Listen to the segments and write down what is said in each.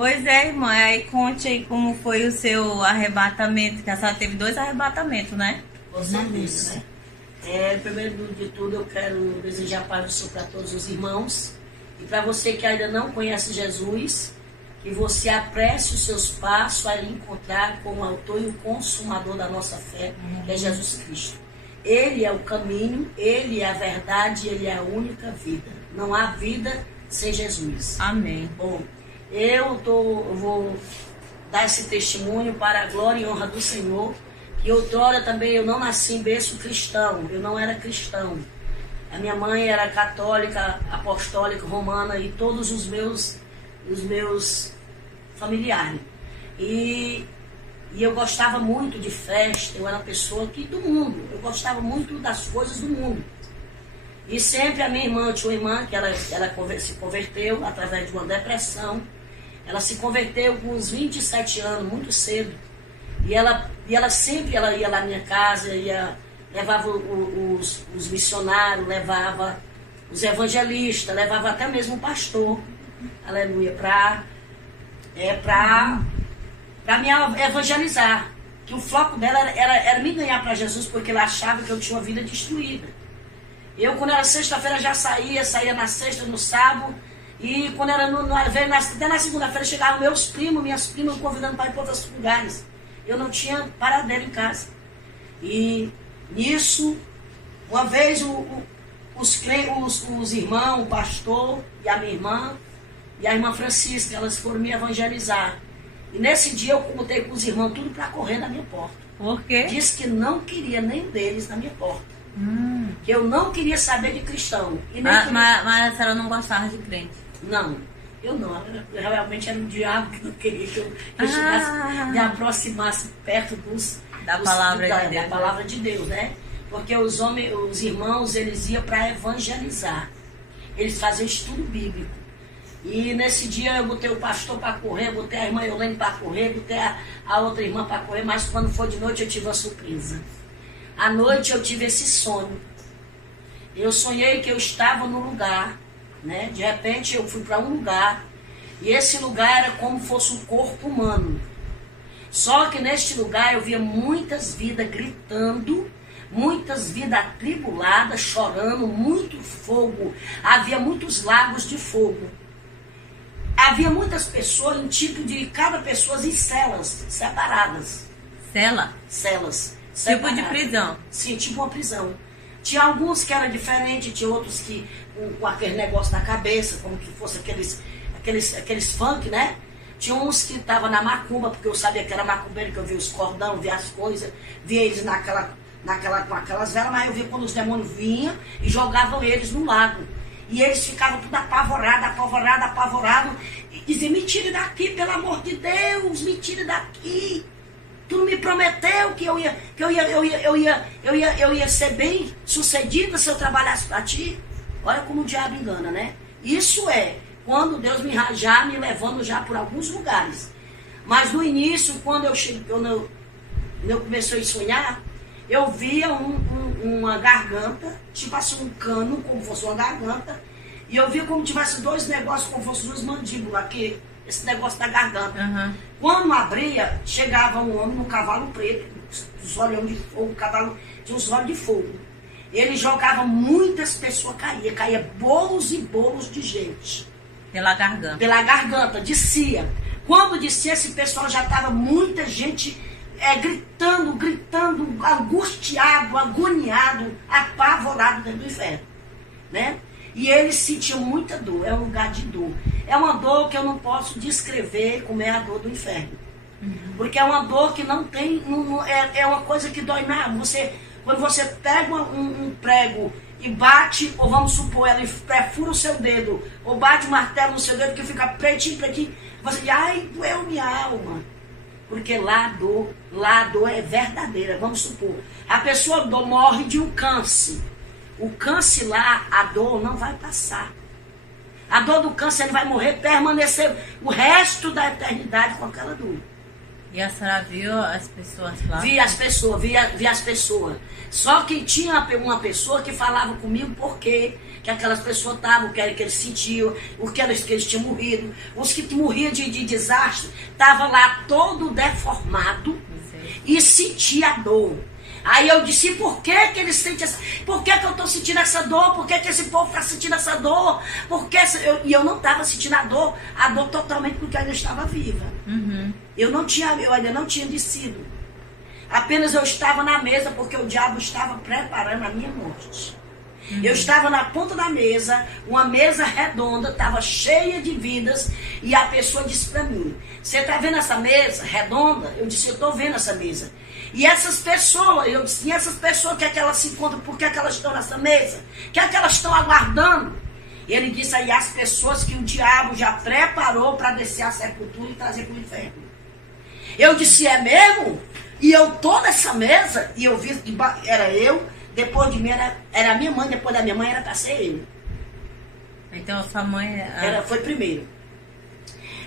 Pois é, irmã. Aí conte aí como foi o seu arrebatamento, que a senhora teve 2 arrebatamentos, né? Com certeza, né? Primeiro de tudo, eu quero desejar a paz do Senhor para todos os irmãos. E para você que ainda não conhece Jesus, que você apresse os seus passos a encontrar com o autor e o consumador da nossa fé, que é Jesus Cristo. Ele é o caminho, Ele é a verdade, Ele é a única vida. Não há vida sem Jesus. Amém. Bom, eu vou dar esse testemunho para a glória e honra do Senhor. E outrora também eu não nasci em berço cristão, eu não era cristão. A minha mãe era católica, apostólica, romana e todos os meus familiares. E eu gostava muito de festa, eu era uma pessoa do mundo, eu gostava muito das coisas do mundo. E sempre a minha irmã, eu tinha uma irmã que ela se converteu através de uma depressão. Ela se converteu com uns 27 anos, muito cedo. E ela sempre ia lá na minha casa, levava os missionários, levava os evangelistas, levava até mesmo o pastor, aleluia, para me evangelizar. Que o foco dela era me ganhar para Jesus, porque ela achava que eu tinha uma vida destruída. Eu, quando era sexta-feira, já saía na sexta, no sábado, e quando era até na segunda-feira, chegavam meus primos, minhas primas, me convidando para ir para outros lugares. Eu não tinha paradeiro em casa. E nisso, uma vez os irmãos, o pastor e a minha irmã, e a irmã Francisca, elas foram me evangelizar. E nesse dia eu contei com os irmãos tudo para correr na minha porta. Por quê? Disse que não queria nenhum deles na minha porta. Que eu não queria saber de cristão. E nem Mas a senhora não gostava de crente? Não, eu não. Realmente era o diabo que não queria que eu chegasse, me aproximasse perto da palavra de Deus, né? Porque os irmãos, eles iam para evangelizar. Eles faziam estudo bíblico. E nesse dia eu botei o pastor para correr, botei a irmã Eulene para correr, botei a outra irmã para correr, mas quando foi de noite eu tive uma surpresa. À noite eu tive esse sonho. Eu sonhei que eu estava num lugar, né? De repente eu fui para um lugar, e esse lugar era como fosse um corpo humano. Só que neste lugar eu via muitas vidas gritando, muitas vidas atribuladas, chorando, muito fogo. Havia muitos lagos de fogo. Havia muitas pessoas em tipo de cada pessoa em celas separadas. Cela? Celas. Tipo de prisão? Sim, tipo uma prisão. Tinha alguns que eram diferentes, tinha outros que com aquele negócio na cabeça, como que fosse aqueles funk, né? Tinha uns que estavam na macumba, porque eu sabia que era macumbeiro, que eu via os cordão, via as coisas, via eles com aquelas velas, mas eu via quando os demônios vinham e jogavam eles no lago. E eles ficavam tudo apavorados, e diziam, me tire daqui, pelo amor de Deus, me tire daqui. Tu não me prometeu que eu ia ser bem sucedida se eu trabalhasse para ti? Olha como o diabo engana, né? Isso é quando Deus me levando já por alguns lugares. Mas no início, quando eu comecei a sonhar, eu via uma garganta, tipo assim um cano, como fosse uma garganta, e eu via como tivesse 2 negócios, como fossem 2 mandíbulas aqui, esse negócio da garganta. Uhum. Quando abria, chegava um homem num cavalo preto, os olhos de fogo, o cavalo tinha os olhos de fogo. Ele jogava, muitas pessoas caía bolos e bolos de gente. Pela garganta. Pela garganta, descia. Quando descia, esse pessoal já estava muita gente gritando, angustiado, agoniado, apavorado dentro do inferno, né? E eles sentiam muita dor, é um lugar de dor. É uma dor que eu não posso descrever como é a dor do inferno. Porque é uma dor que não tem, é uma coisa que dói nada. Quando você pega um prego e bate, ou vamos supor, ela perfura o seu dedo, ou bate um martelo no seu dedo que fica pretinho, você diz, ai, doeu minha alma. Porque lá a dor é verdadeira. Vamos supor, a pessoa morre de um câncer. O câncer lá, a dor não vai passar. A dor do câncer, ele vai morrer, permanecer o resto da eternidade com aquela dor. E a senhora viu as pessoas lá? Vi as pessoas. Só que tinha uma pessoa que falava comigo porque que aquelas pessoas estavam, o que eles sentiam, o que eles tinham morrido. Os que morriam de desastre estavam lá todo deformado e sentia dor. Aí eu disse, por que eles sentem essa... Por que eu estou sentindo essa dor? Por que esse povo está sentindo essa dor? E eu não estava sentindo a dor totalmente porque eu ainda estava viva. Uhum. Eu ainda não tinha descido. Apenas eu estava na mesa porque o diabo estava preparando a minha morte. Uhum. Eu estava na ponta da mesa, uma mesa redonda, estava cheia de vidas, e a pessoa disse para mim, você está vendo essa mesa redonda? Eu disse, eu estou vendo essa mesa. E essas pessoas, eu disse, e essas pessoas, que é que elas se encontram, por que é que elas estão nessa mesa? O que é que elas estão aguardando? E ele disse aí, as pessoas que o diabo já preparou para descer a sepultura e trazer para o inferno. Eu disse, é mesmo? E eu tô nessa mesa, e eu vi que era eu, depois de mim era a minha mãe, depois da minha mãe era para ser eu. Então a sua mãe... Foi primeiro.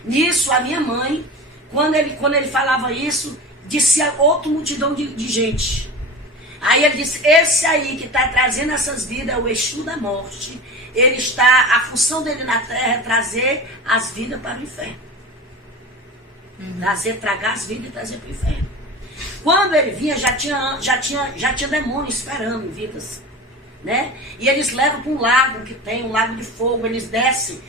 Nisso, a minha mãe, quando ele falava isso, disse a outra multidão de gente. Aí ele disse, esse aí que está trazendo essas vidas é o Exu da morte. Ele está, a função dele na terra é trazer as vidas para o inferno. Uhum. Tragar as vidas e trazer para o inferno. Quando ele vinha, já tinha demônio esperando vidas, né? E eles levam para um lago que tem, um lago de fogo, eles descem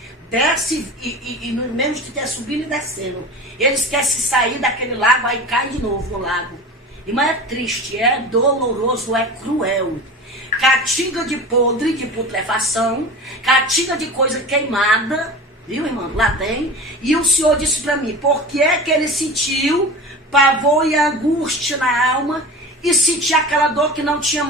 e no mesmo que estiver subindo e descendo. Eles querem se sair daquele lago, aí cai de novo no lago. Mas é triste, é doloroso, é cruel. Catinga de podre, de putrefação, catinga de coisa queimada, viu, irmão? Lá tem. E o Senhor disse para mim, por que é que ele sentiu pavor e angústia na alma e sentia aquela dor que não tinha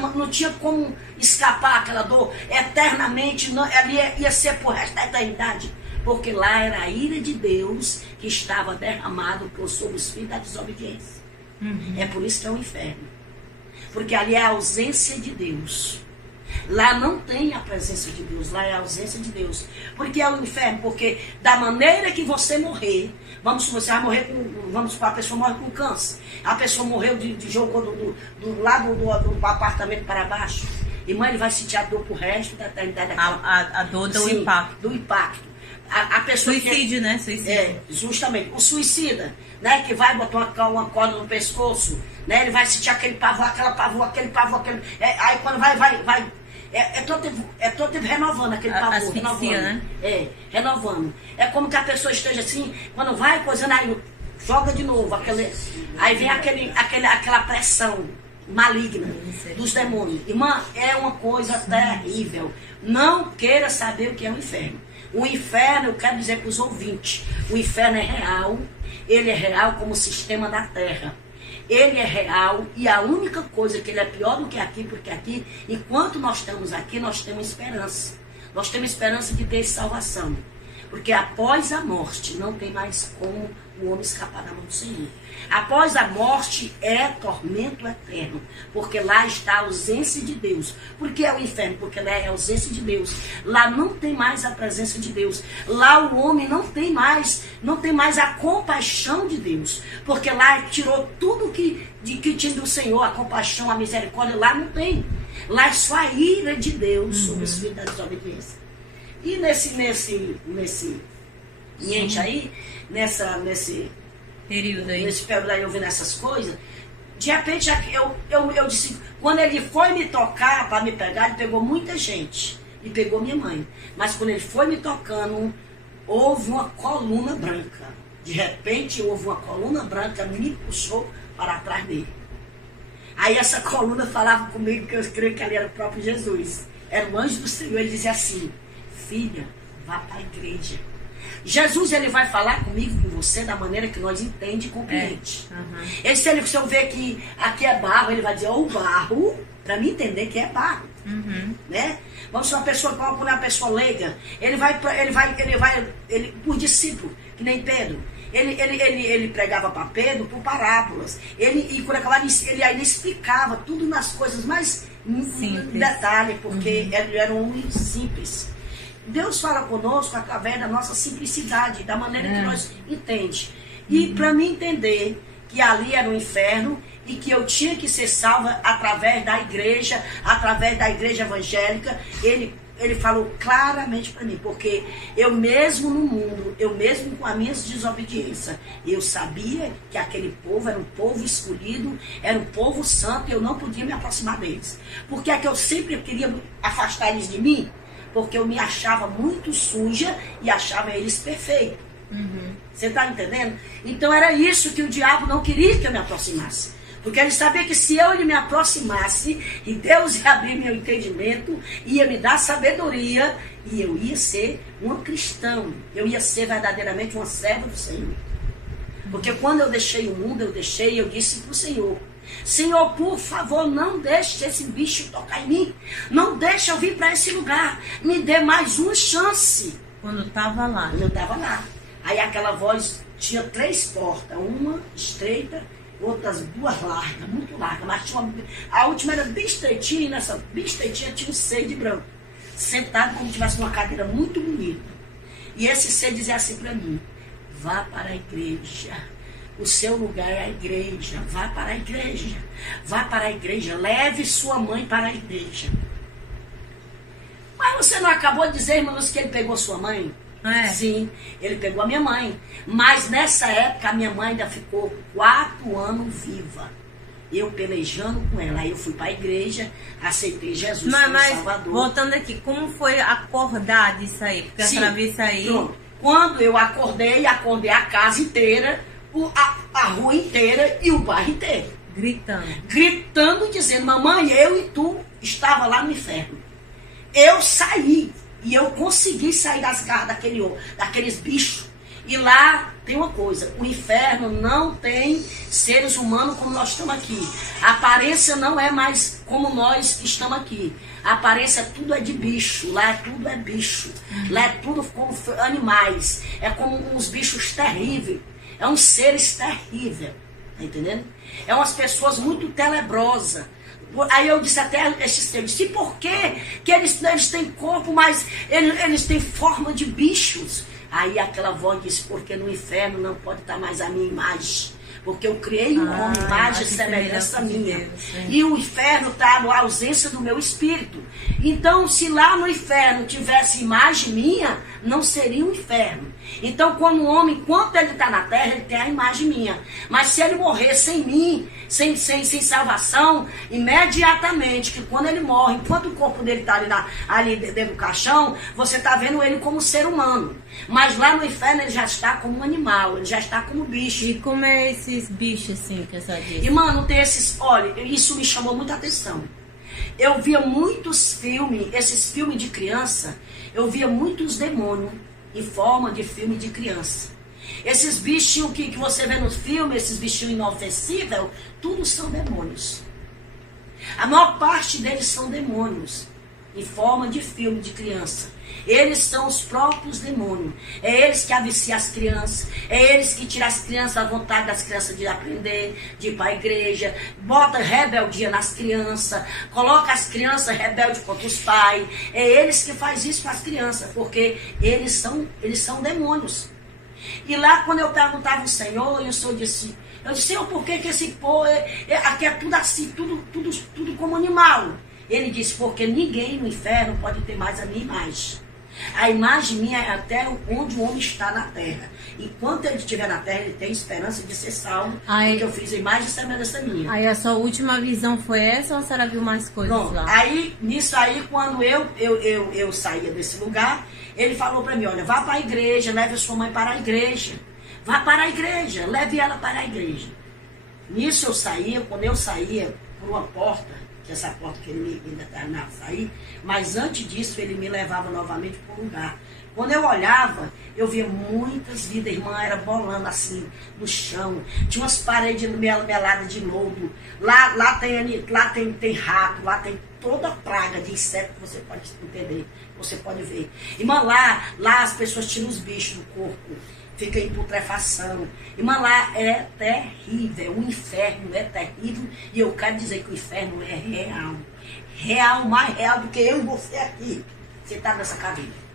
como escapar aquela dor eternamente, ela ia ser por resto da eternidade, porque lá era a ira de Deus que estava derramado sobre os filhos da desobediência. Uhum. É por isso que é o inferno, porque ali é a ausência de Deus. Lá não tem a presença de Deus, lá é a ausência de Deus. Porque é o inferno, porque da maneira que você morrer, você vai morrer a pessoa morre com câncer. A pessoa morreu jogou do lado do apartamento para baixo. Irmã, ele vai sentir a dor pro resto da eternidade. A dor do impacto. Do impacto. A pessoa suicídio, né? Suicídio. É, justamente. O suicida, né? Que vai botar uma corda no pescoço, né? Ele vai sentir aquele pavor. Aí quando vai. É todo tempo renovando aquele pavor. Asfixia, renovando. Né? Renovando. É como que a pessoa esteja assim, quando vai coisando, aí joga de novo. Aí vem aquela pressão maligna dos demônios. Irmã, é uma coisa terrível. Não queira saber o que é o inferno. O inferno, eu quero dizer para os ouvintes, o inferno é real. Ele é real como o sistema da terra. Ele é real e a única coisa que ele é pior do que aqui, porque aqui, enquanto nós estamos aqui, nós temos esperança. Nós temos esperança de ter salvação. Porque após a morte, não tem mais como o homem escapar da mão do Senhor. Após a morte é tormento eterno, porque lá está a ausência de Deus. Por que é o inferno? Porque lá é a ausência de Deus. Lá não tem mais a presença de Deus. Lá o homem não tem mais a compaixão de Deus, porque lá tirou tudo que tinha do Senhor, a compaixão, a misericórdia. Lá não tem. Lá é só a ira de Deus sobre os filhos da desobediência. E nesse aí, nesse período aí, eu vendo essas coisas, de repente eu disse, quando ele foi me tocar para me pegar, ele pegou muita gente e pegou minha mãe, mas quando ele foi me tocando, houve uma coluna branca. De repente houve uma coluna branca, me puxou para trás dele. Aí essa coluna falava comigo, que eu creio que ali era o próprio Jesus, era o anjo do Senhor. Ele dizia assim, filha, vá para a igreja. Jesus, ele vai falar comigo, com você, da maneira que nós entende e compreende. Uhum. Se eu ver que aqui é barro, ele vai dizer, o barro, para mim entender que é barro. Uhum. Né? Vamos ser uma pessoa, quando é uma pessoa leiga, ele por discípulo, que nem Pedro. Ele pregava para Pedro por parábolas. E quando acabava, ele ainda explicava tudo nas coisas mais simples, detalhe, porque ele era um homem simples. Deus fala conosco através da nossa simplicidade, da maneira que nós entendemos. E para mim entender que ali era o inferno e que eu tinha que ser salva através da igreja evangélica. Ele falou claramente para mim, porque eu mesmo no mundo, eu mesmo com as minhas desobediências, eu sabia que aquele povo era um povo escolhido, era um povo santo, e eu não podia me aproximar deles. Porque é que eu sempre queria afastar eles de mim? Porque eu me achava muito suja e achava eles perfeitos. Você está entendendo? Então era isso que o diabo não queria que eu me aproximasse. Porque ele sabia que se eu me aproximasse, e Deus ia abrir meu entendimento, ia me dar sabedoria, e eu ia ser uma cristã. Eu ia ser verdadeiramente uma serva do Senhor. Porque quando eu deixei o mundo, eu disse para o Senhor: Senhor, por favor, não deixe esse bicho tocar em mim. Não deixe eu vir para esse lugar. Me dê mais uma chance. Quando eu estava lá. Quando eu estava lá. Aí aquela voz tinha 3 portas. Uma estreita, outras 2 largas, muito largas. Mas tinha a última era bem estreitinha, e nessa bem estreitinha tinha um ser de branco. Sentado como se tivesse uma cadeira muito bonita. E esse ser dizia assim para mim: vá para a igreja. O seu lugar é a igreja. Vá para a igreja. Vá para a igreja. Leve sua mãe para a igreja. Mas você não acabou de dizer, irmãos, que ele pegou sua mãe? É. Sim, ele pegou a minha mãe. Mas nessa época a minha mãe ainda ficou 4 anos viva. Eu pelejando com ela. Aí eu fui para a igreja, aceitei Jesus como Salvador. Voltando aqui, como foi acordar disso aí? Porque a senhora viu isso aí. Pronto. Quando eu acordei a casa inteira, a rua inteira e o bairro inteiro. Gritando, dizendo: mamãe, eu e tu estava lá no inferno. Eu saí. E eu consegui sair das garras daqueles bichos. E lá tem uma coisa: o inferno não tem seres humanos como nós estamos aqui. A aparência não é mais como nós que estamos aqui. A aparência tudo é de bicho. Lá tudo é bicho. Lá é tudo como animais. É como uns bichos terríveis. É uns seres terríveis. Tá entendendo? É umas pessoas muito tenebrosas. Aí eu disse até esses termos: e por que eles têm corpo, mas eles têm forma de bichos? Aí aquela voz disse: porque no inferno não pode estar mais a minha imagem. Porque eu criei um homem, imagem e semelhança minha. Deus, e o inferno está na ausência do meu espírito. Então, se lá no inferno tivesse imagem minha, não seria um inferno. Então, quando o homem, enquanto ele está na terra, ele tem a imagem minha. Mas se ele morrer sem mim, sem salvação, imediatamente, que quando ele morre, enquanto o corpo dele está ali dentro do caixão, você está vendo ele como ser humano. Mas lá no inferno ele já está como um animal, ele já está como bicho. E como é esses bichos assim que essa diz? E mano, tem esses... Olha, isso me chamou muita atenção. Eu via muitos filmes, esses filmes de criança, eu via muitos demônios em forma de filme de criança. Esses bichinhos que você vê nos filmes, esses bichinhos inofensíveis, tudo são demônios. A maior parte deles são demônios, em forma de filme de criança. Eles são os próprios demônios. É eles que aviciam as crianças. É eles que tiram as crianças, a vontade das crianças de aprender, de ir para a igreja. Bota rebeldia nas crianças. Coloca as crianças rebeldes contra os pais. É eles que fazem isso com as crianças. Porque eles são demônios. E lá quando eu perguntava ao Senhor, e o Senhor disse... Eu disse: Senhor, por que esse povo... aqui é tudo assim, tudo como animal. Ele disse: porque ninguém no inferno pode ter mais a minha imagem. A imagem minha é até onde o homem está na terra. Enquanto ele estiver na terra, ele tem esperança de ser salvo. Porque eu fiz a imagem e semelhança minha. Aí a sua última visão foi essa, ou a senhora viu mais coisas? Pronto, lá? Aí, nisso aí, quando eu saía desse lugar, ele falou para mim: olha, vá para a igreja, leve a sua mãe para a igreja. Vá para a igreja, leve ela para a igreja. Nisso eu saía, quando eu saía por uma porta, que essa porta que ele me determinava sair, mas antes disso ele me levava novamente para um lugar. Quando eu olhava, eu via muitas vidas, irmã, era bolando assim, no chão. Tinha umas paredes meladas de lodo. Lá tem rato, lá tem toda a praga de inseto que você pode entender, você pode ver. Irmã, lá as pessoas tiram os bichos do corpo, fica em putrefação. Irmã, lá é terrível, o inferno é terrível, e eu quero dizer que o inferno é real. Real, mais real do que eu e você aqui, sentado nessa cadeira.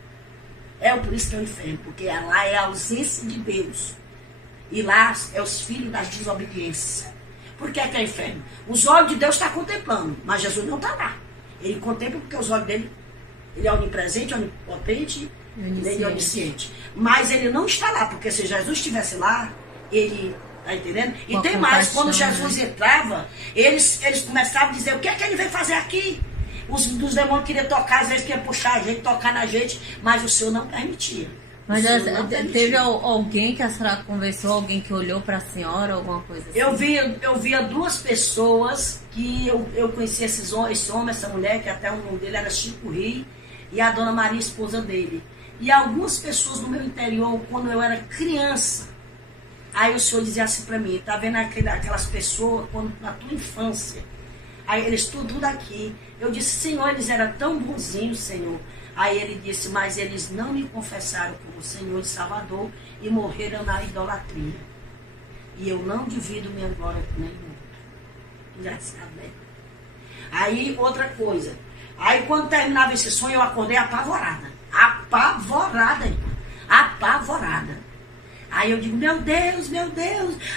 É por isso que é o inferno, porque lá é a ausência de Deus. E lá é os filhos das desobediências. Por que é inferno? Os olhos de Deus estão contemplando, mas Jesus não está lá. Ele contempla porque os olhos dele, ele é onipresente, onipotente, ele é onisciente. Mas ele não está lá, porque se Jesus estivesse lá, ele... Tá entendendo? E tem mais, quando Jesus entrava, eles começavam a dizer, o que é que ele veio fazer aqui? Os demônios queriam tocar, às vezes queriam puxar a gente, tocar na gente, mas o Senhor não permitia. Mas teve alguém que a senhora conversou, alguém que olhou para a senhora, alguma coisa assim? Eu via duas pessoas que eu conhecia esse homem, essa mulher, que até o nome dele era Chico Ri, e a Dona Maria, esposa dele. E algumas pessoas no meu interior, quando eu era criança, aí o Senhor dizia assim para mim, tá vendo aquelas pessoas quando, na tua infância? Aí eles tudo aqui. Eu disse, Senhor, eles eram tão bonzinhos, Senhor. Aí ele disse, mas eles não me confessaram como Senhor e Salvador e morreram na idolatria. E eu não divido minha glória com nenhum outro. Engraçado, né? Aí outra coisa. Aí quando terminava esse sonho, eu acordei apavorada. Apavorada. Aí eu digo, meu Deus,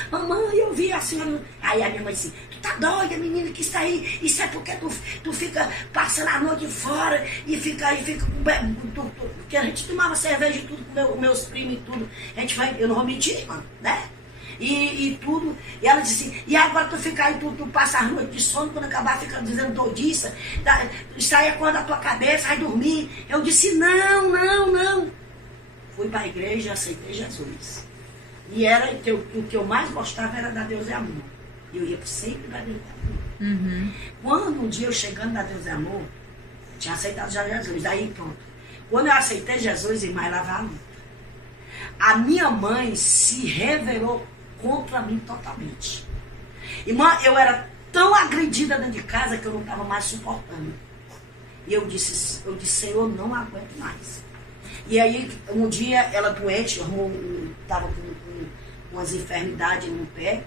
mamãe, eu vi a senhora. Aí a minha mãe disse, tu tá doida, menina, que isso é porque tu fica passando a noite fora e fica porque a gente tomava cerveja e tudo com meus primos e tudo. Eu não vou mentir, mano, né? E tudo. E ela disse, e agora tu fica aí, tu passa a noite de sono, quando acabar fica dizendo doidiça, isso aí é quando a tua cabeça vai dormir. Eu disse, não. Fui para a igreja e aceitei Jesus. E o que eu mais gostava era da Deus é Amor. E eu ia sempre da Deus é Amor. Uhum. Quando um dia eu chegando na Deus é Amor, tinha aceitado já Jesus. Aí pronto. Quando eu aceitei Jesus, irmã, ela vai a luta. A minha mãe se revelou contra mim totalmente. Irmã, eu era tão agredida dentro de casa que eu não estava mais suportando. E eu disse, Senhor, não aguento mais. E aí, um dia, ela doente, estava com umas enfermidades no pé,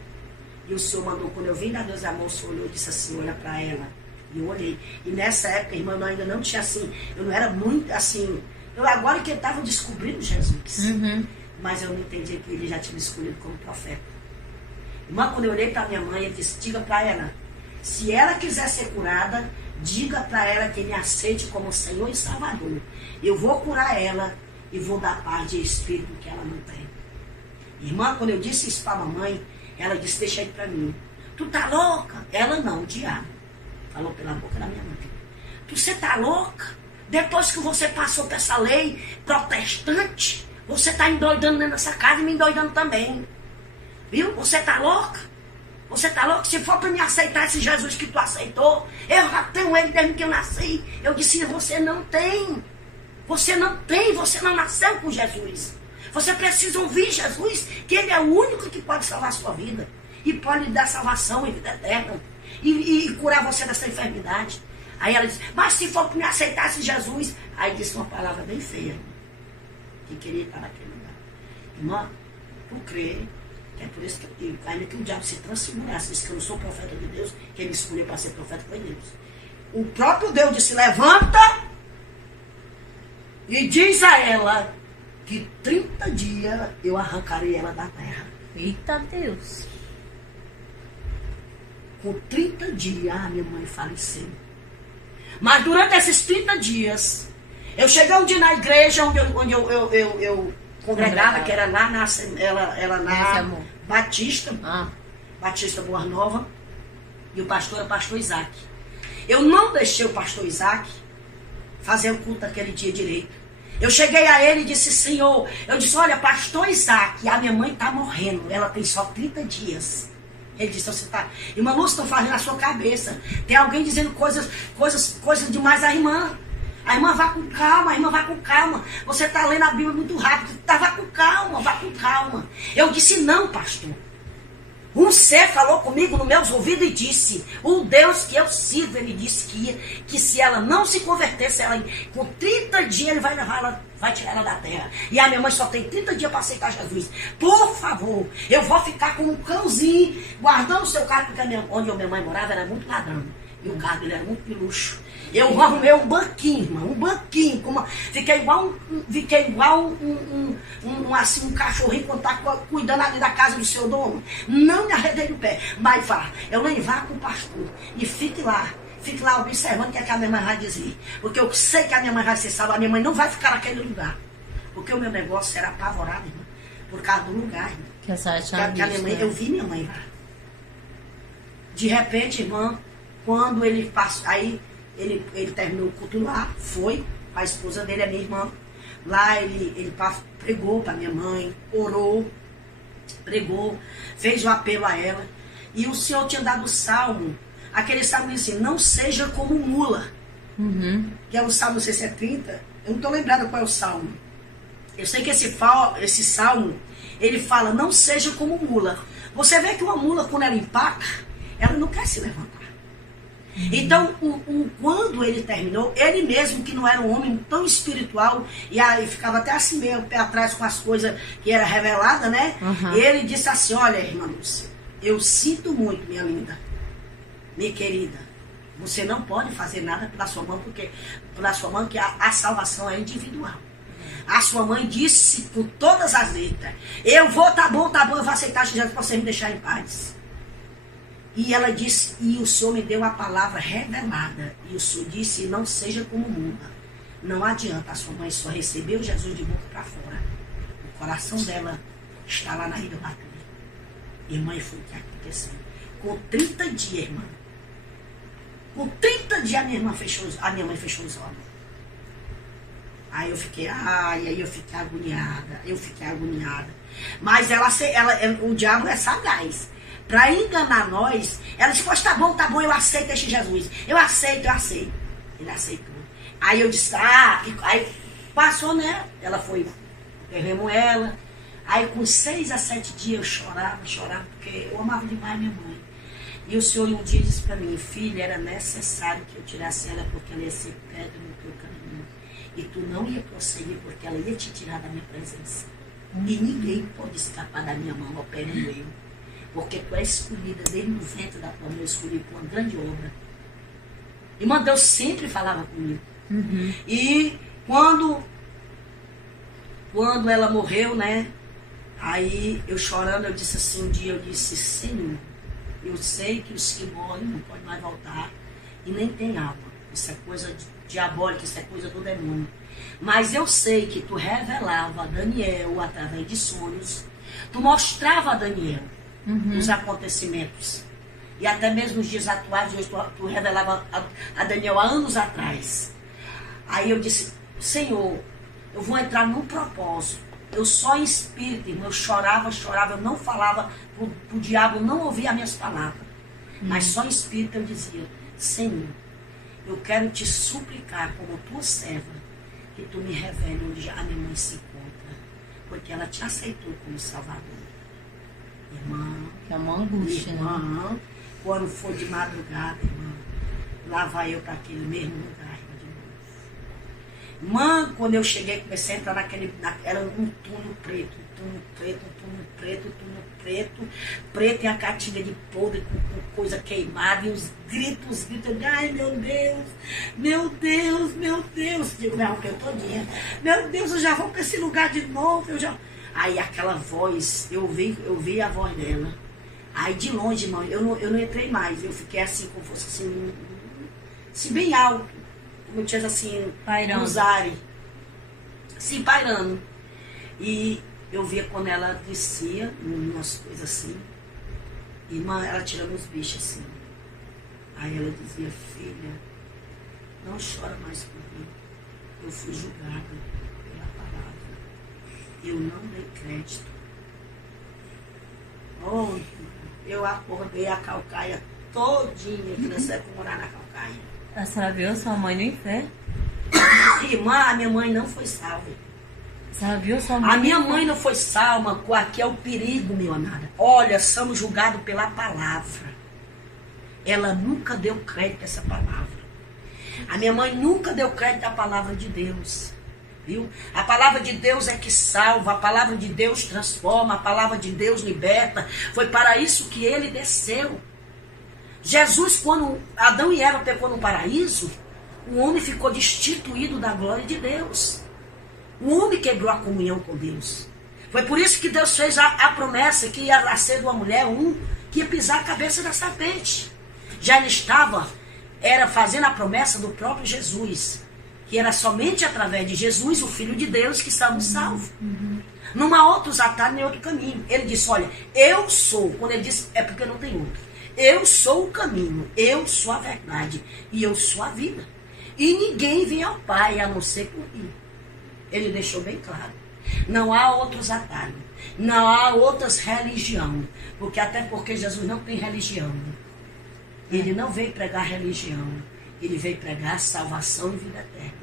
e o Senhor mandou, quando eu vim da Deus Amor, o Senhor olhou e disse assim, olha para ela. E eu olhei. E nessa época, irmã, eu ainda não tinha assim, eu não era muito assim, agora que eu estava descobrindo Jesus, mas eu não entendia que ele já tinha me escolhido como profeta. Irmã, quando eu olhei para minha mãe, ele disse, diga para ela, se ela quiser ser curada, diga para ela que me aceite como Senhor e Salvador. Eu vou curar ela e vou dar paz de espírito que ela não tem. Irmã, quando eu disse isso para a mamãe, ela disse, deixa aí para mim. Tu tá louca? Ela não, o diabo. Falou pela boca da minha mãe. Você tá louca? Depois que você passou por essa lei protestante, você tá endoidando dentro dessa casa e me endoidando também. Viu? Você tá louca? Você tá louco? Se for para me aceitar esse Jesus que tu aceitou, eu já tenho ele desde que eu nasci. Eu disse, você não tem. Você não tem, você não nasceu com Jesus. Você precisa ouvir Jesus, que ele é o único que pode salvar a sua vida. E pode lhe dar salvação e vida eterna. E curar você dessa enfermidade. Aí ela disse, mas se for para me aceitar esse Jesus... Aí disse uma palavra bem feia. Que queria estar naquele lugar. Irmã, tu crê... É por isso que eu digo, ainda que o diabo se transfigurasse, disse que eu não sou profeta de Deus, quem me escolheu para ser profeta foi Deus. O próprio Deus disse, levanta e diz a ela que 30 dias eu arrancarei ela da terra. Eita Deus! Com 30 dias a minha mãe faleceu. Mas durante esses 30 dias, eu cheguei um dia na igreja onde eu congregava, que era lá na Batista, Batista Boa Nova, e o pastor era o pastor Isaac. Eu não deixei o pastor Isaac fazer o culto daquele dia direito. Eu cheguei a ele e disse, Senhor, eu disse, olha, pastor Isaac, a minha mãe está morrendo, ela tem só 30 dias. Ele disse, você está... Irmã Lúcia, estão fazendo na sua cabeça. Tem alguém dizendo coisas demais à irmã. A irmã vá com calma, a irmã vá com calma. Você está lendo a Bíblia muito rápido. Vá com calma, vá com calma. Eu disse, não, pastor. Um ser falou comigo nos meus ouvidos e disse, o Deus que eu sirvo, ele disse que se ela não se convertesse, ela, com 30 dias ele vai levar ela, vai tirar ela da terra. E a minha mãe só tem 30 dias para aceitar Jesus. Por favor, eu vou ficar com um cãozinho, guardando o seu carro, porque onde a minha mãe morava era muito ladrão. E o carro dele era muito de luxo. Eu arrumei um banquinho, irmão, um banquinho. Fiquei igual um cachorrinho quando tá cuidando ali da casa do seu dono. Não me arredei do pé. Mas vá, eu nem vá com o pastor. E fique lá observando o que a minha mãe vai dizer. Porque eu sei que a minha mãe vai ser salva. A minha mãe não vai ficar naquele lugar. Porque o meu negócio era apavorado, irmão. Por causa do lugar, irmão. Que a senhora tinha visto, minha mãe, né? Eu vi minha mãe lá. De repente, irmã, quando ele passou, aí ele terminou o culto lá, foi, a esposa dele é minha irmã. Lá ele pregou para minha mãe, orou, pregou, fez o apelo a ela. E o Senhor tinha dado o salmo, aquele salmo diz assim, não seja como mula. Que é o salmo 630, eu não estou lembrada qual é o salmo. Eu sei que esse salmo, ele fala, não seja como mula. Você vê que uma mula, quando ela empaca, ela não quer se levantar. Então, quando ele terminou, ele mesmo, que não era um homem tão espiritual, e aí ficava até assim meio pé atrás com as coisas que era revelada, né? Ele disse assim, olha, irmã Lúcia, eu sinto muito, minha linda, minha querida, você não pode fazer nada pela sua mãe, porque que a salvação é individual. A sua mãe disse com todas as letras, eu vou, tá bom, eu vou aceitar Jesus para você me deixar em paz. E ela disse, e o Senhor me deu a palavra revelada. E o Senhor disse, não seja como muda. Não adianta, a sua mãe só recebeu Jesus de boca para fora. O coração dela está lá na Ilha Batura. Irmã, e foi o que aconteceu. Com 30 dias, irmã. Com 30 dias a minha mãe fechou os olhos. Aí eu fiquei agoniada. Mas o diabo é sagaz. Para enganar nós, ela disse, pois tá bom, eu aceito este Jesus. Eu aceito. Ele aceitou. Aí eu disse, aí passou, né? Ela foi, enterramos ela. Aí com 6 a 7 dias eu chorava, porque eu amava demais minha mãe. E o Senhor um dia disse para mim, filha, era necessário que eu tirasse ela, porque ela ia ser pedra no teu caminho. E tu não ia prosseguir, porque ela ia te tirar da minha presença. E ninguém pode escapar da minha mão, operando eu. Porque tu és escolhida desde o ventre da tua mãe, eu escolhi por uma grande obra. Irmã, Deus sempre falava comigo. E quando ela morreu, né? Aí eu chorando, eu disse assim, um dia eu disse, Senhor, eu sei que os que morrem não podem mais voltar e nem tem alma. Isso é coisa diabólica, isso é coisa do demônio. Mas eu sei que tu revelava a Daniel através de sonhos, tu mostrava a Daniel os acontecimentos. E até mesmo nos dias atuais, hoje tu revelava a Daniel há anos atrás. Aí eu disse, Senhor, eu vou entrar num propósito. Eu só em espírito, irmão, eu chorava, eu não falava, o diabo não ouvia as minhas palavras. Mas só em espírito eu dizia, Senhor, eu quero te suplicar como tua serva, que tu me revele onde a minha mãe se encontra. Porque ela te aceitou como Salvador. Irmã, que é uma angústia, irmã, né? Quando for de madrugada, irmã, lá vai eu para aquele mesmo lugar, irmã, de novo. Irmã, quando eu cheguei, comecei a entrar era um túnel preto e a catinga de podre com coisa queimada e os gritos, ai meu Deus, digo, me arranquei todinha, meu Deus, eu já vou para esse lugar de novo, Aí aquela voz, eu vi a voz dela. Aí de longe, irmão, eu não entrei mais. Eu fiquei assim, como fosse assim bem alto. Como eu tinha assim, nos ares. Assim, pairando. E eu via quando ela descia, umas coisas assim. Irmã, ela tirando os bichos assim. Aí ela dizia, filha, não chora mais por mim. Eu fui julgada pela palavra. Eu não dei crédito. Oh, eu acordei a calcaia todinha, que nós fomos morar na calcaia. A senhora viu sua mãe no inferno? Irmã, a minha mãe não foi salva. A senhora viu sua mãe? A minha mãe não foi salva, aqui é o perigo, meu amado. Olha, somos julgados pela palavra. Ela nunca deu crédito a essa palavra. A minha mãe nunca deu crédito à palavra de Deus. Viu? A palavra de Deus é que salva, a palavra de Deus transforma, a palavra de Deus liberta. Foi para isso que ele desceu. Jesus, quando Adão e Eva pecou no paraíso, o homem ficou destituído da glória de Deus. O homem quebrou a comunhão com Deus. Foi por isso que Deus fez a promessa que ia nascer de uma mulher, que ia pisar a cabeça da serpente. Já ele era fazendo a promessa do próprio Jesus, que era somente através de Jesus, o Filho de Deus, que estávamos salvos. Não há outros atalhos nem outro caminho. Ele disse, olha, eu sou. Quando ele disse, é porque não tem outro. Eu sou o caminho, eu sou a verdade e eu sou a vida. E ninguém vem ao Pai a não ser por mim. Ele deixou bem claro. Não há outros atalhos. Não há outras religiões. Até porque Jesus não tem religião. Ele não veio pregar religião. Ele veio pregar salvação e vida eterna.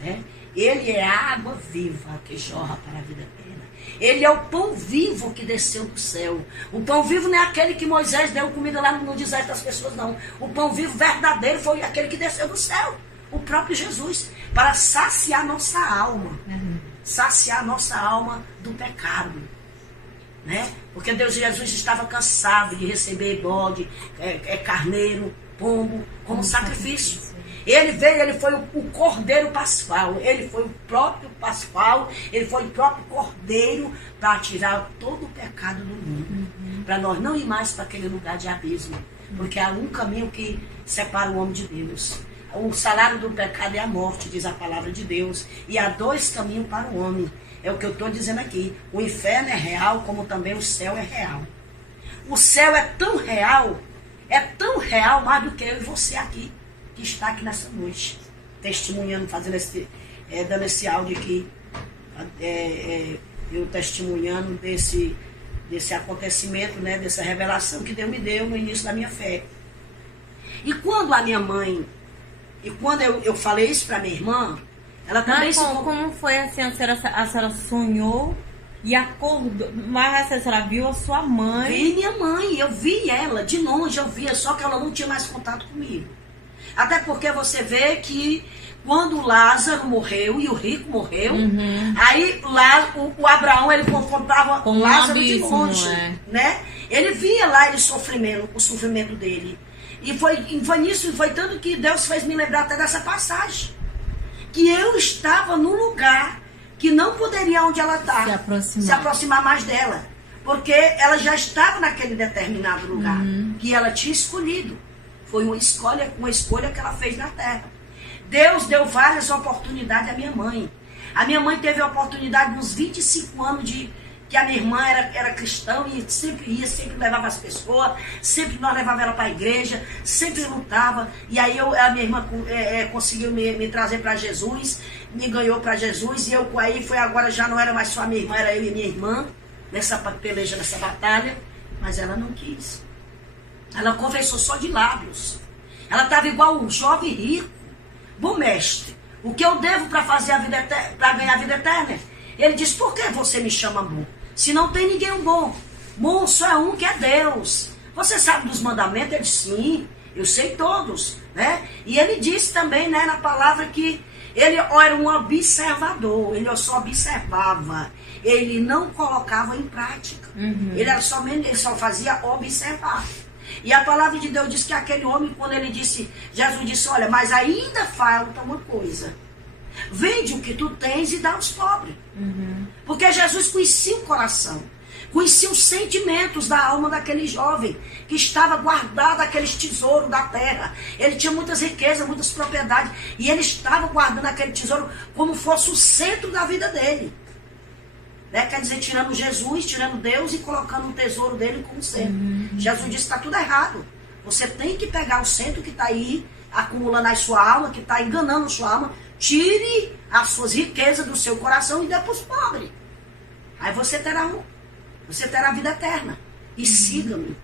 Né? Ele é a água viva que jorra para a vida eterna. Ele é o pão vivo que desceu do céu. O pão vivo não é aquele que Moisés deu comida lá no deserto das pessoas, não. O pão vivo verdadeiro foi aquele que desceu do céu. O próprio Jesus. Para saciar nossa alma. Saciar nossa alma do pecado. Né? Porque Jesus estava cansado de receber bode, carneiro, pombo, como sacrifício. Ele veio, ele foi o cordeiro pascual, ele foi o próprio pascual, ele foi o próprio cordeiro para tirar todo o pecado do mundo. Para nós não ir mais para aquele lugar de abismo. Porque há um caminho que separa o homem de Deus. O salário do pecado é a morte, diz a palavra de Deus. E há dois caminhos para o homem. É o que eu estou dizendo aqui. O inferno é real, como também o céu é real. O céu é tão real mais do que eu e você aqui, que está aqui nessa noite, testemunhando, dando esse áudio aqui, eu testemunhando desse acontecimento, né, dessa revelação que Deus me deu no início da minha fé. E quando a minha mãe, quando eu falei isso para minha irmã, ela também como foi assim, a senhora sonhou e acordou, mas a senhora viu a sua mãe? Vi minha mãe, eu vi ela, de longe eu via, só que ela não tinha mais contato comigo. Até porque você vê que quando Lázaro morreu e o rico morreu, aí o Abraão, ele confrontava com Lázaro de longe, né? Ele via lá o sofrimento dele. E foi nisso, foi tanto que Deus fez me lembrar até dessa passagem. Que eu estava num lugar que não poderia, onde ela está, se aproximar mais dela. Porque ela já estava naquele determinado lugar que ela tinha escolhido. Foi uma escolha que ela fez na terra. Deus deu várias oportunidades à minha mãe. A minha mãe teve a oportunidade nos 25 anos que a minha irmã era cristã e sempre ia, sempre levava as pessoas, sempre nós levava ela para a igreja, sempre lutava. E aí a minha irmã conseguiu me trazer para Jesus, me ganhou para Jesus, e agora já não era mais só a minha irmã, era eu e minha irmã, nessa peleja, nessa batalha, mas ela não quis. Ela confessou só de lábios. Ela estava igual um jovem rico. Bom mestre, o que eu devo para fazer para ganhar a vida eterna? Ele disse, por que você me chama bom? Se não tem ninguém bom. Bom só é um, que é Deus. Você sabe dos mandamentos? Ele disse, sim, eu sei todos. Né? E ele disse também, né, na palavra, que ele era um observador. Ele só observava. Ele não colocava em prática. Ele só fazia observar. E a palavra de Deus diz que aquele homem, quando Jesus disse, olha, mas ainda falta uma coisa. Vende o que tu tens e dá aos pobres. Porque Jesus conhecia o coração, conhecia os sentimentos da alma daquele jovem, que estava guardado aqueles tesouros da terra. Ele tinha muitas riquezas, muitas propriedades, e ele estava guardando aquele tesouro como fosse o centro da vida dele. Né? Quer dizer, tirando Jesus, tirando Deus e colocando o tesouro dele como centro. Jesus disse, está tudo errado. Você tem que pegar o centro que está aí, acumulando a sua alma, que está enganando a sua alma. Tire as suas riquezas do seu coração e dê para os pobres. Aí você terá a vida eterna. E siga-me.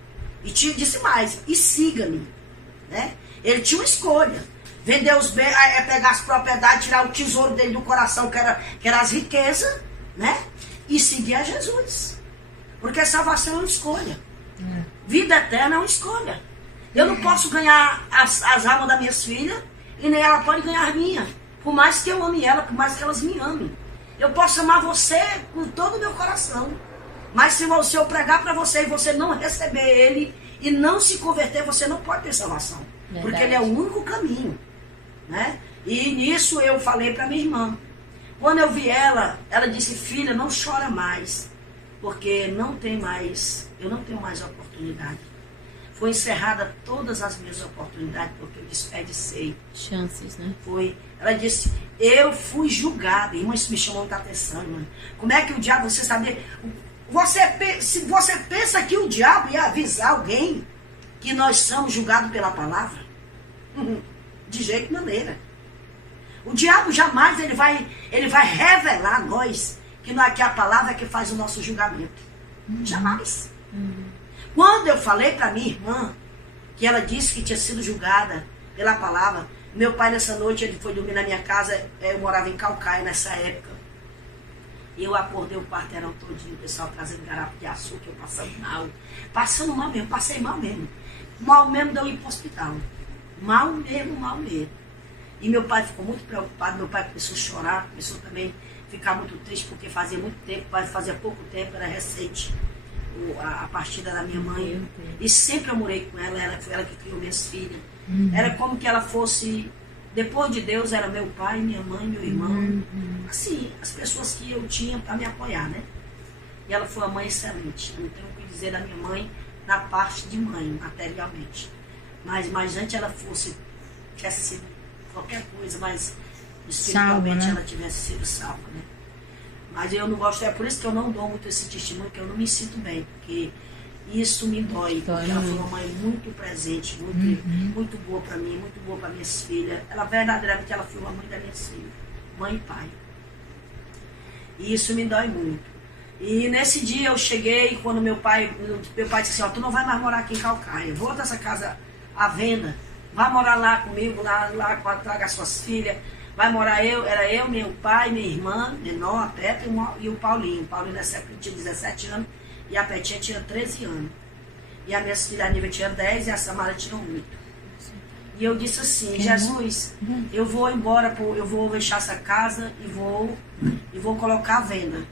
E disse mais, e siga-me. Né? Ele tinha uma escolha. Vender os bens, pegar as propriedades, tirar o tesouro dele do coração, que era as riquezas, né? E seguir a Jesus. Porque salvação é uma escolha. Vida eterna é uma escolha. Eu não posso ganhar as almas das minhas filhas, e nem ela pode ganhar a minha. Por mais que eu ame ela, por mais que elas me amem. Eu posso amar você com todo o meu coração. Mas se eu pregar para você e você não receber ele, e não se converter, você não pode ter salvação. Verdade. Porque ele é o único caminho, né? E nisso eu falei para minha irmã. Quando eu vi ela disse, filha, não chora mais, porque eu não tenho mais oportunidade. Foi encerrada todas as minhas oportunidades, porque eu desperdicei. Chances, né? Foi. Ela disse, eu fui julgada. Irmã, isso me chamou muita atenção, irmã. Como é que o diabo, você sabia... Se você pensa que o diabo ia avisar alguém que nós somos julgados pela palavra, de jeito maneira. O diabo jamais ele vai revelar a nós que não é que a palavra é que faz o nosso julgamento. Jamais. Quando eu falei para minha irmã que ela disse que tinha sido julgada pela palavra, meu pai nessa noite ele foi dormir na minha casa, eu morava em Calcaia nessa época. E eu acordei o quarteirão todinho, o pessoal trazendo garrafa de açúcar, eu passando mal mesmo, passei mal mesmo. Mal mesmo deu ir para o hospital. Mal mesmo. E meu pai ficou muito preocupado, meu pai começou a chorar, começou também a ficar muito triste, porque fazia muito tempo, fazia pouco tempo, era recente a partida da minha mãe. E sempre eu morei com ela, foi ela que criou minhas filhas. Era como que ela fosse, depois de Deus, era meu pai, minha mãe, meu irmão. Assim, as pessoas que eu tinha para me apoiar, né? E ela foi uma mãe excelente. Eu não tenho o que dizer da minha mãe na parte de mãe, materialmente. Mas antes ela tivesse sido qualquer coisa, mas espiritualmente ela tivesse sido salva, né? Mas eu não gosto, é por isso que eu não dou muito esse testemunho, que eu não me sinto bem, porque isso me dói, porque ela foi uma mãe muito presente, muito boa para mim, muito boa para minhas filhas. Ela verdadeiramente ela foi uma mãe das minhas filhas, mãe e pai. E isso me dói muito. E nesse dia eu cheguei, quando meu pai disse assim, tu não vai mais morar aqui em Calcaia, volta essa casa à venda, vai morar lá comigo, lá traga as suas filhas. Vai morar era eu, meu pai, minha irmã, menor, a Peta e o Paulinho. O Paulinho nessa época tinha 17 anos e a Petinha tinha 13 anos. E a minha filha, a Nívia, tinha 10 e a Samara tinha 8. E eu disse assim, Jesus, eu vou embora, eu vou deixar essa casa e vou colocar a venda.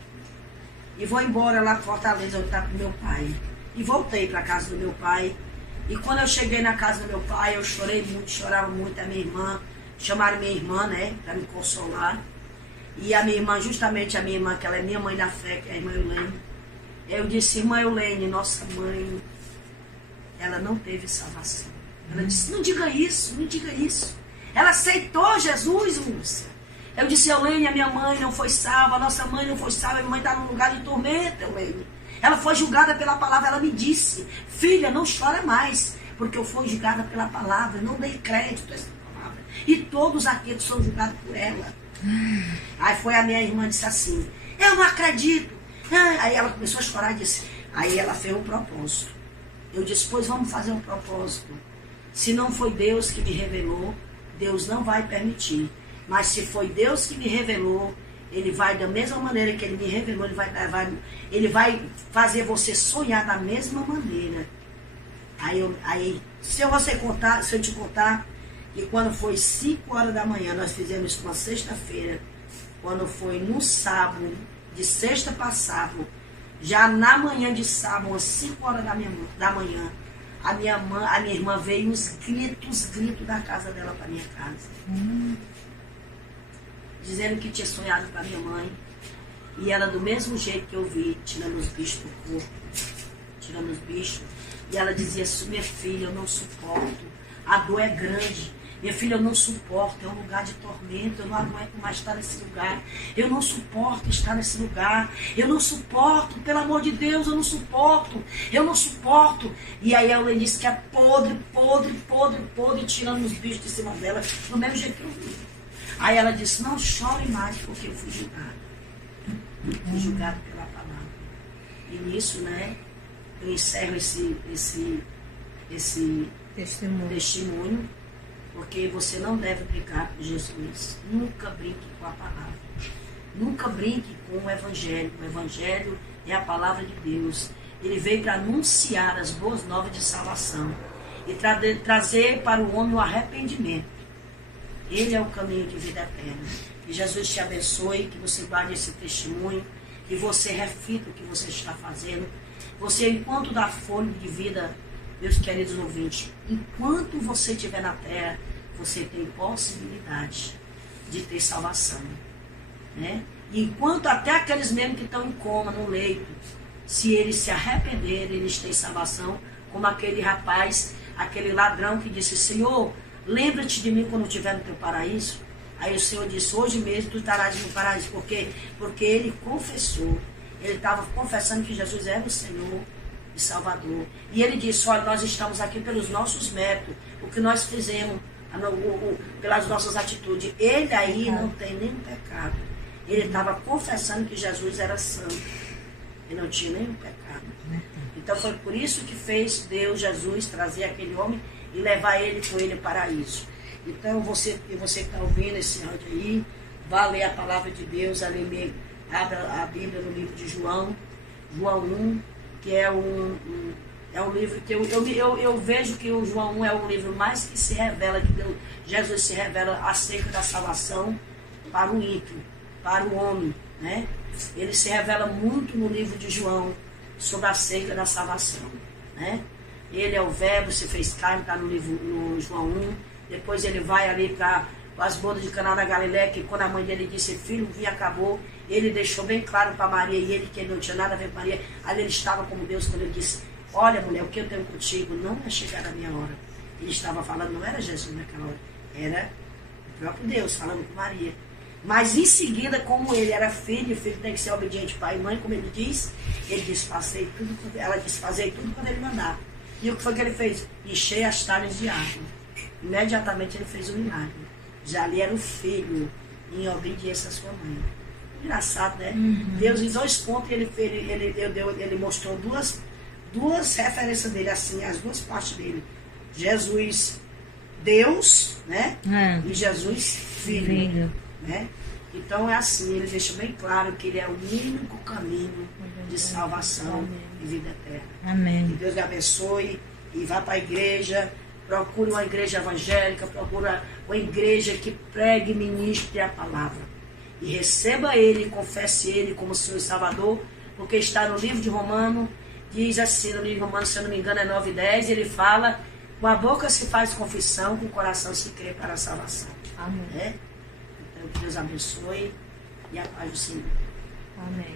E vou embora lá para Fortaleza, onde está com meu pai. E voltei para a casa do meu pai. E quando eu cheguei na casa do meu pai, eu chorei muito, chorava muito. A minha irmã, chamaram minha irmã, né, para me consolar. E a minha irmã, justamente a minha irmã, que ela é minha mãe na fé, que é a irmã Eulene. Eu disse, irmã Eulene, nossa mãe, ela não teve salvação. Ela disse, não diga isso, não diga isso. Ela aceitou Jesus, Lúcia. Eu disse, Eulene, a minha mãe não foi salva, a nossa mãe não foi salva, a minha mãe está num lugar de tormento, Eulene. Ela foi julgada pela palavra, ela me disse, filha, não chora mais, porque eu fui julgada pela palavra, não dei crédito a essa palavra. E todos aqueles são julgados por ela. Aí foi a minha irmã, disse assim, eu não acredito. Aí ela começou a chorar e disse, aí ela fez um propósito. Eu disse, pois vamos fazer um propósito. Se não foi Deus que me revelou, Deus não vai permitir. Mas se foi Deus que me revelou, Ele vai, da mesma maneira que Ele me revelou, Ele vai fazer você sonhar da mesma maneira. Aí se eu te contar, que quando foi 5 horas da manhã, nós fizemos isso uma sexta-feira, quando foi no sábado, de sexta para sábado, já na manhã de sábado, às 5 horas da manhã, a minha irmã veio os gritos da casa dela para minha casa. Dizendo que tinha sonhado com a minha mãe. E ela, do mesmo jeito que eu vi, tirando os bichos do corpo, tirando os bichos. E ela dizia assim, minha filha, eu não suporto. A dor é grande. Minha filha, eu não suporto. É um lugar de tormento. Eu não aguento mais estar nesse lugar. Eu não suporto estar nesse lugar. Eu não suporto. Pelo amor de Deus, eu não suporto. Eu não suporto. E aí ela disse que é podre, tirando os bichos de cima dela. Do mesmo jeito que eu vi. Aí ela disse, não chore mais, porque eu fui julgada. Fui julgada pela palavra. E nisso, né, eu encerro esse testemunho, porque você não deve brincar com Jesus. Nunca brinque com a palavra. Nunca brinque com o Evangelho. O Evangelho é a palavra de Deus. Ele veio para anunciar as boas novas de salvação e trazer para o homem o arrependimento. Ele é o caminho de vida eterna. Que Jesus te abençoe, que você guarde esse testemunho, que você reflita o que você está fazendo. Você, enquanto dá fôlego de vida meus queridos ouvintes, enquanto você estiver na terra, você tem possibilidade de ter salvação, né? Enquanto até aqueles mesmo que estão em coma, no leito, se eles se arrependerem, eles têm salvação, como aquele rapaz, aquele ladrão que disse, Senhor, lembra-te de mim quando eu estiver no teu paraíso. Aí o Senhor disse, hoje mesmo tu estarás no paraíso. Por quê? Porque ele confessou, ele estava confessando que Jesus era o Senhor e Salvador. E ele disse, olha, nós estamos aqui pelos nossos méritos, o que nós fizemos, pelas nossas atitudes. Ele aí não tem nenhum pecado. Ele estava confessando que Jesus era santo. Ele não tinha nenhum pecado. Então foi por isso que fez Deus, Jesus, trazer aquele homem e levar ele com ele para paraíso. Então você que está ouvindo esse áudio aí, vá ler a palavra de Deus, abra a Bíblia no livro de João, João 1, que é um livro que eu vejo que o João 1 é o livro mais que se revela, que Deus, Jesus se revela acerca da salvação para o ímpio, para o homem, né? Ele se revela muito no livro de João sobre acerca da salvação, né? Ele é o verbo, se fez carne, está no João 1. Depois ele vai ali para as bodas de Caná da Galileia, que quando a mãe dele disse, filho, o vinho acabou, ele deixou bem claro para Maria, e ele que não tinha nada a ver com Maria, ali ele estava como Deus quando ele disse, olha mulher, o que eu tenho contigo não é chegar a minha hora. Ele estava falando, não era Jesus naquela hora, era o próprio Deus falando com Maria. Mas em seguida, como ele era filho, o filho tem que ser obediente pai e mãe, como ele diz, ele disse, ela disse, fazei tudo quando ele mandar. E o que foi que ele fez? Enchei as talhas de água. Imediatamente ele fez um milagre. Já ali era o filho em obediência à sua mãe. Engraçado, né? Deus em 2 pontos ele mostrou duas referências dele, assim, as duas partes dele. Jesus, Deus, né? E Jesus, Filho. Né? Então é assim, ele deixa bem claro que ele é o único caminho de salvação e vida eterna. Amém. Que Deus lhe abençoe e vá para a igreja, procure uma igreja evangélica, procure uma igreja que pregue e ministre a palavra. E receba ele, confesse ele como Senhor e Salvador, porque está no livro de Romanos, diz assim, no livro de Romanos, se eu não me engano é 9:10, ele fala, com a boca se faz confissão, com o coração se crê para a salvação. Amém. Né? Que Deus abençoe e a paz do Senhor. Amém.